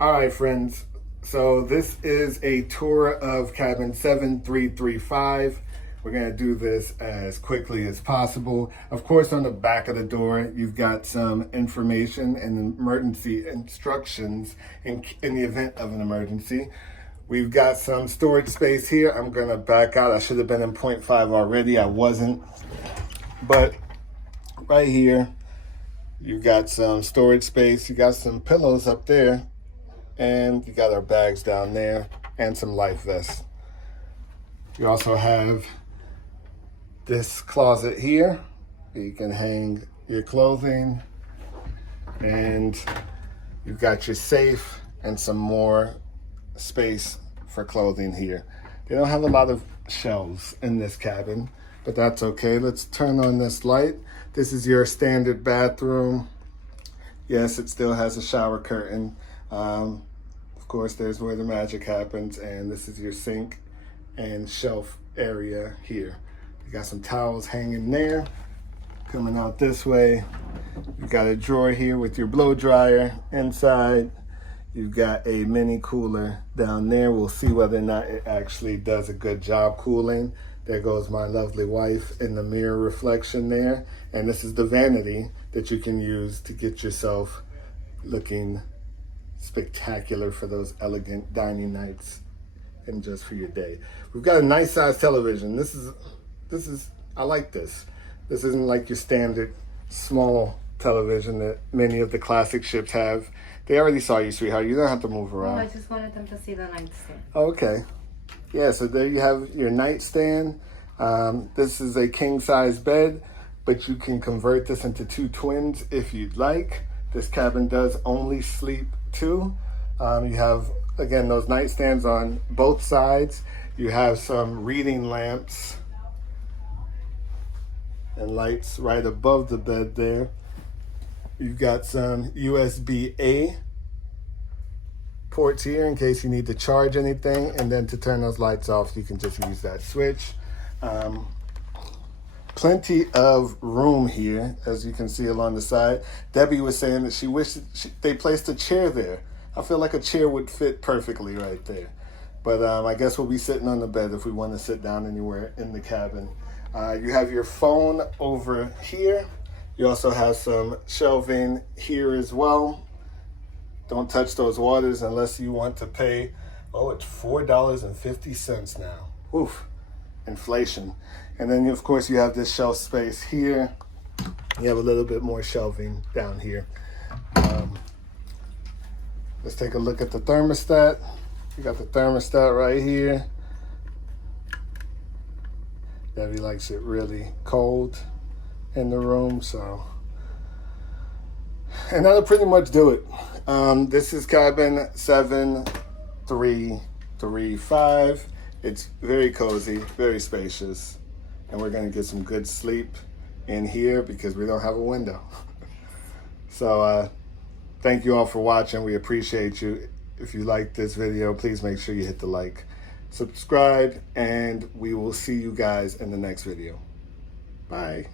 All right, friends. So this is a tour of cabin 7335. We're going to do this as quickly as possible. Of course, on the back of the door, you've got some information and emergency instructions in the event of an emergency. We've got some storage space here. I'm going to back out. I should have been in 0.5 already. I wasn't. But right here, you've got some storage space. You got some pillows up there. And you got our bags down there and some life vests. You also have this closet here. You can hang your clothing. And you've got your safe and some more space for clothing here. They don't have a lot of shelves in this cabin, but that's okay. Let's turn on this light. This is your standard bathroom. Yes, it still has a shower curtain. Of course, there's where the magic happens, and this is your sink and shelf area here. You got some towels hanging there. Coming out this way, you got a drawer here with your blow dryer inside. You've got a mini cooler down there. We'll see whether or not it actually does a good job cooling. There goes my lovely wife in the mirror reflection there. And this is the vanity that you can use to get yourself looking spectacular for those elegant dining nights and just for your day. We've got a nice size television. This is I like this. This isn't like your standard small television that many of the classic ships have. They already saw you, sweetheart. You don't have to move around. No, I just wanted them to see the nightstand. Okay. Yeah, so there you have your nightstand. This is a king size bed, but you can convert this into 2 twins if you'd like. This cabin does only sleep 2. You have, again, those nightstands on both sides. You have some reading lamps and lights right above the bed there. You've got some USB-A ports here in case you need to charge anything, and then to turn those lights off, you can just use that switch. Plenty of room here, as you can see along the side. Debbie was saying that she wished they placed a chair there. I feel like a chair would fit perfectly right there. But I guess we'll be sitting on the bed if we want to sit down anywhere in the cabin. You have your phone over here. You also have some shelving here as well. Don't touch those waters unless you want to pay. Oh, it's $4.50 now. Oof, inflation. And then, of course, you have this shelf space here. You have a little bit more shelving down here. Let's take a look at the thermostat. You got the thermostat right here. Debbie likes it really cold in the room, so. And that'll pretty much do it. This is cabin 7335. It's very cozy, very spacious. And we're gonna get some good sleep in here because we don't have a window. So thank you all for watching. We appreciate you. If you like this video, please make sure you hit the like, subscribe, and we will see you guys in the next video. Bye.